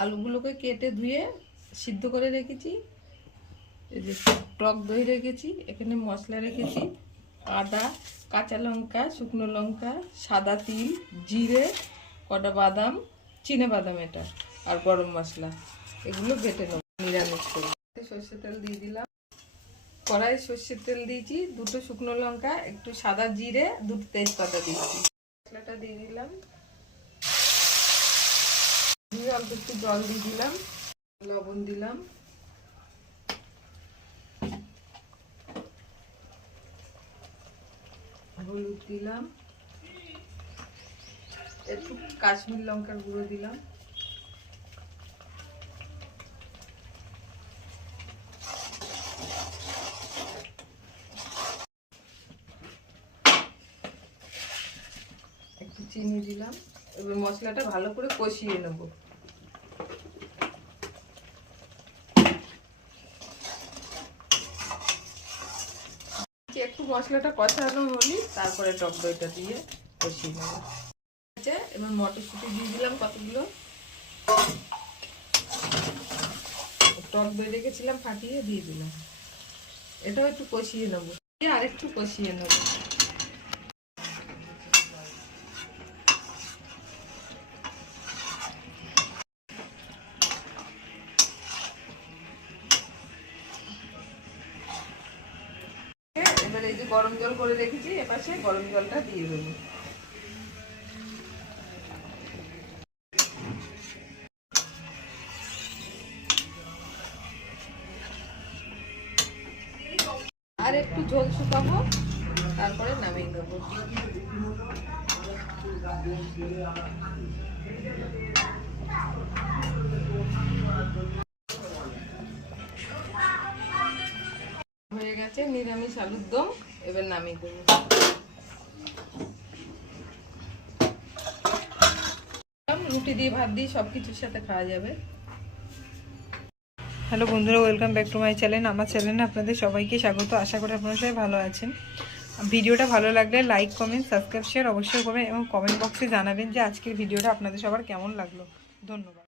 আলুগুলোকে কেটে ধুয়ে সিদ্ধ করে রেখেছি। এই যে টক দই রেখেছি, এখানে মশলা রেখেছি, আদা, কাঁচা লঙ্কা, শুকনো লঙ্কা, সাদা তিল, জিরে, কটা বাদাম, চিনে বাদাম এটা, আর গরম মশলা, এগুলো বেটে নেব নিরামিষ করে। সর্ষের তেল দিয়ে দিলাম, কড়াই সর্ষের তেল দিয়েছি, দুটো শুকনো লঙ্কা, একটু সাদা জিরে, দুটো তেজপাতা দিয়েছি। মশলাটা দিয়ে দিলাম, দিয়ে অল্প একটু জল দিয়ে দিলাম, লবণ দিলাম, হলুদ দিলাম, একটু কাশ্মীর লঙ্কার গুঁড়ো দিলাম, একটু চিনি দিলাম। এবার মশলাটা ভালো করে কষিয়ে নেব। একটু মশলাটা কষানো হলি তারপরে টক দইটা দিয়ে কষিয়ে নেব। এবার মটরশুঁটি দিয়ে দিলাম কতগুলো, টক দই রেখেছিলাম ফাটিয়ে দিয়ে দিলাম। এটাও একটু কষিয়ে নেব, আর একটু কষিয়ে নেব। এবার এই যে গরম জল করে রেখেছি, এপাশে গরম জলটা দিয়ে দেবো। আর একটু ঝোল শুকাবো, তারপরে নামিয়ে দেবো। হয়ে গেছে নিরামিষ আলুর দম, এবার নামিয়ে দেবো। রুটি দিয়ে ভাত দিয়ে সবকিছুর সাথে খাওয়া যাবে। হ্যালো বন্ধুরা, welcome back to my channel. আমার চ্যানেলে আপনাদের সবাইকে স্বাগত। আশা করি আপনারা সবাই ভালো আছেন। ভিডিওটা ভালো লাগলে লাইক, কমেন্ট, সাবস্ক্রাইব, শেয়ার অবশ্যই করবেন এবং কমেন্ট বক্সে জানাবেন যে আজকের ভিডিওটা আপনাদের সবার কেমন লাগলো। ধন্যবাদ।